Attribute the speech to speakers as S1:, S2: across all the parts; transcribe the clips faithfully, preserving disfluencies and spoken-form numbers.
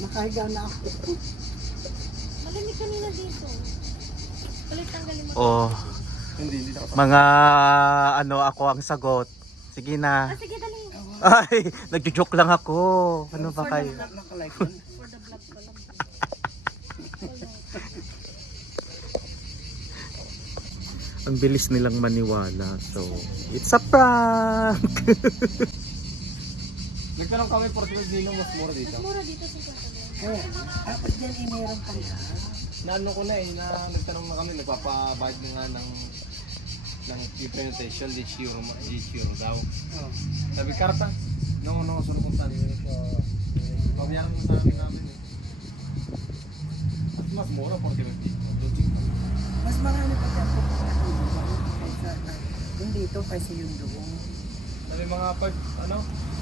S1: Nakahiga na ako.
S2: Malamig kanina dito. Palit tanggalin mo.
S3: Oh,
S4: Hindi, hindi nakapag.
S3: mga ano ako ang sagot. Sige
S2: Ah,
S3: na.
S2: sige, dali.
S3: Ay, nagjo-joke lang ako. Ano ba kayo?
S1: Nakalike yun.
S2: For the vlog pa lang.
S3: Ang bilis nilang maniwala. So, it's a prank.
S4: Nagtanong kami forty-five ninong mas mura dito.
S2: Mas mura dito sa Portugal.
S1: Oo. Dapat dyan eh, meron pang
S4: Naano ko na eh, na nagtanong na kami, nagpapabayad na nga ng ng presentation, each euro, each euro daw.
S1: Oo.
S4: Sabi, karta. No, no, sunod kong tani. Pabiyakan mo sa amin namin eh. At mas mura, forty-five ninong.
S1: Mas marami pa dyan pupunta dito. Kaysa yung dito kasi yung doon.
S4: Sabi mga pag, ano?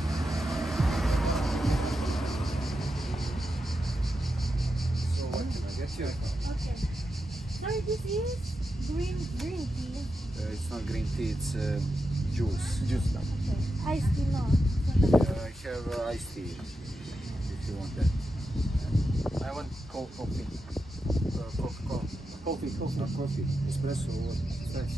S4: So, what can I get you?
S2: Okay. Sir, this is green green tea.
S5: Uh, it's not green tea, it's uh, juice.
S4: Juice lang.
S2: Okay. Iced tea, no?
S5: Uh, I have uh, iced tea if you want that.
S4: I want cold coffee.
S5: Uh, coffee, coffee.
S4: Coffee,
S5: It's
S4: coffee.
S5: not coffee. Espresso or what?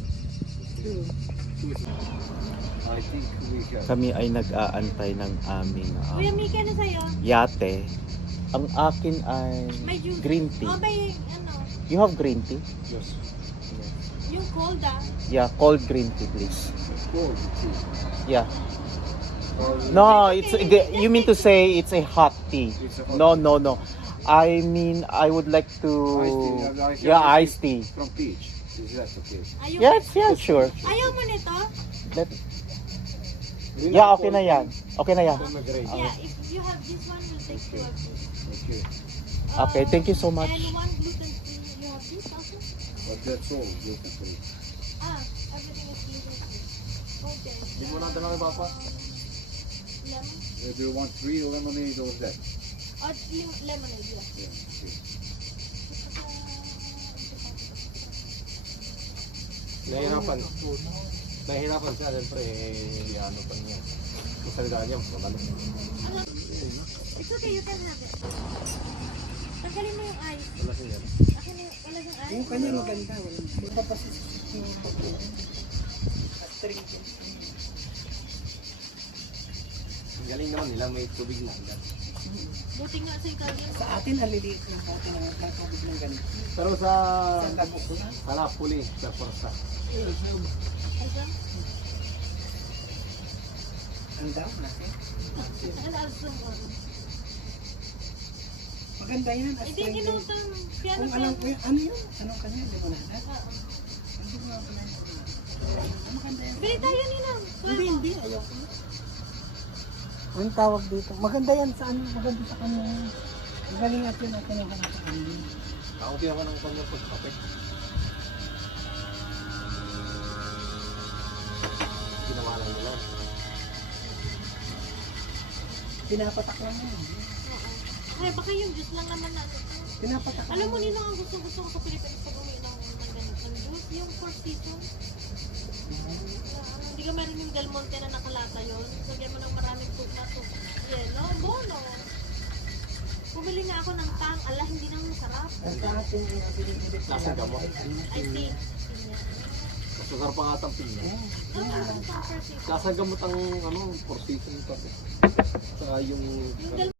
S5: I think we have.
S3: Kami ay nag-aantay ng aming um,
S2: Kuya Mika, ano sa'yo?
S3: yate. Ang akin ay
S2: May juice.
S3: green tea.
S2: Oh, may ano?
S3: You have green tea?
S5: Yes.
S2: Yung cold ah.
S3: Yeah, cold green tea please.
S5: Cold tea.
S3: Yeah.
S5: Cold.
S3: No, it's you mean to say it's a hot tea.
S5: It's a hot
S3: No, no, no. I mean I would like to
S5: Iced tea.
S3: yeah, iced tea.
S5: From peach. Is that okay?
S2: Ayaw,
S3: Yes, yeah, sure.
S2: ayaw mo nito?
S3: Let- Yeah, okay na yan. Okay na yan.
S2: Yeah, if you have this one, we'll take two of this.
S5: Okay.
S3: Okay, thank you so much.
S2: And one gluten free. You have this also?
S5: But that's all. Gluten free.
S2: Ah, everything is gluten free. Okay.
S4: Hindi mo natin lang ipapa.
S2: Lemon?
S5: Uh, do you want real lemonade or that?
S2: Oh, lim- lemonade, yeah.
S5: Yeah. Okay.
S4: Nahihirapan. Nahihirapan siya, siyempre, eh, ano pa niya. Yung salita niya, ano.
S2: It's okay, you can have it. Tanggalin mo yung ice.
S4: Wala siya yan.
S2: Akin na wala yung ice.
S1: Yung kanya maganda. Walang iba pa si astringent.
S4: Ang galing naman nila, may tubig na.
S2: Buti nga sa Italian.
S1: Sa atin, haliliit lang po. Tinangagkakabig ng ganito.
S4: Pero sa,
S1: Sa lago ko na.
S4: sa Napoli, sa Forza.
S2: Ayan.
S1: Ang daw natin.
S2: Ang alsong mo.
S1: Maganda yan.
S2: Hindi,
S1: Astringent.
S2: inutang. Piano
S1: Kung
S2: pa
S1: alam
S2: yan.
S1: ko yun, ano yun? Anong kanya? Di ba na?
S2: Oo.
S1: Hindi ko alam yun. Maganda yan.
S2: Bili tayo ninang.
S1: Hindi, hindi. Ayoko. Anong tawag dito? Maganda yan sa ano? Maganda sa kanya. Magaling at yun. At yun ang sa kanya.
S4: Kaunti ako ng kanyang pagkape. Ginawa lang nila.
S1: Pinapatak lang yan.
S2: Ay, baka yung juice lang naman natin.
S1: Pinapatak lang.
S2: Alam mo, ninang ang gusto-gusto ko sa Pilipinas pag uwi ng ng ganitong juice, yung four seasons. Hindi ka meron yung Del Monte na nakalata yun. Sagyan mo ng maraming food na to. Yellow, bono. Bumili nga ako ng tang. Ala, hindi nang masarap.
S1: Ang sa atin yung pinipili.
S4: Lasang gamot.
S2: I think.
S4: Kasukar pa nga ang pinya.
S2: No, ang tang four seasons.
S4: Kasagamot ang ano, four season ito. Saka yung
S2: Yung Del